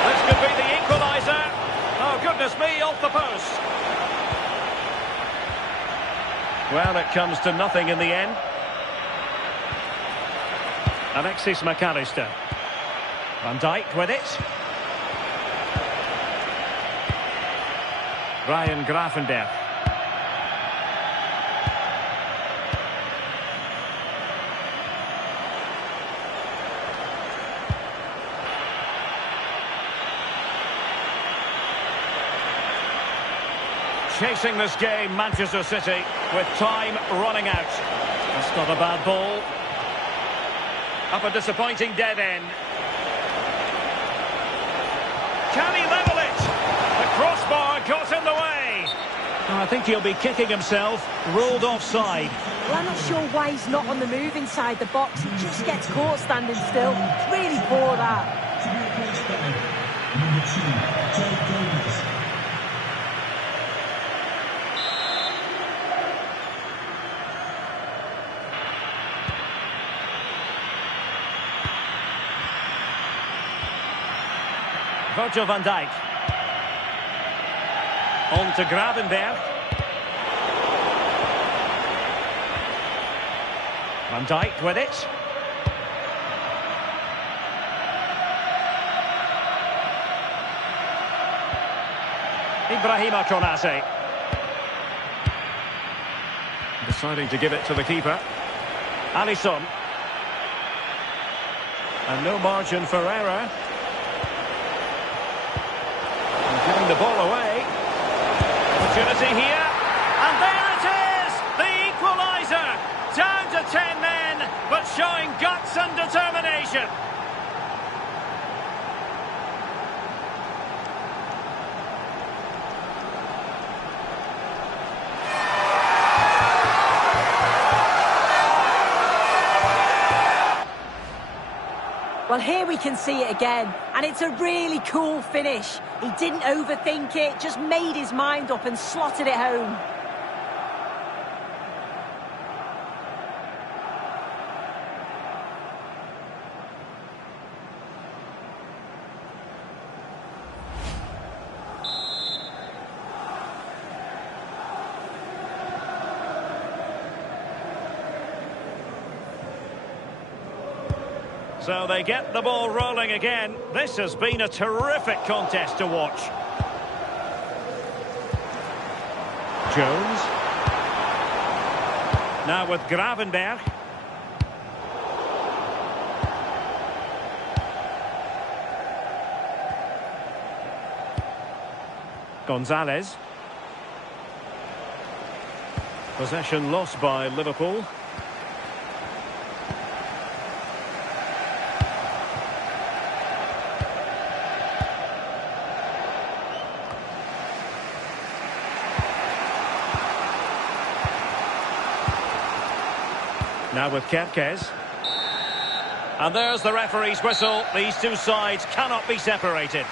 This could be the equaliser. Oh, goodness me, off the post. Well, it comes to nothing in the end. Alexis McAllister. Van Dijk with it. Ryan Gravenberg. Chasing this game, Manchester City, with time running out. That's not a bad ball. Up a disappointing dead end. Can he level it? The crossbar got in the way. I think he'll be kicking himself. Ruled offside. Well, I'm not sure why he's not on the move inside the box. He just gets caught standing still. It's really poor, that. To be replaced by number 2, Joe Gomez. Virgil van Dijk. On to Gravenberg. Van Dijk with it. Ibrahima Konate. Deciding to give it to the keeper. Alisson. And no margin for error. Giving the ball away. Opportunity here. And there it is! The equaliser! Down to 10 men, but showing guts and determination. Well, here we can see it again, and it's a really cool finish. He didn't overthink it, just made his mind up and slotted it home. So they get the ball rolling again. This has been a terrific contest to watch. Jones. Now with Gravenberg. Gonzalez. Possession lost by Liverpool. Now with Kerkez. And there's the referee's whistle. These two sides cannot be separated.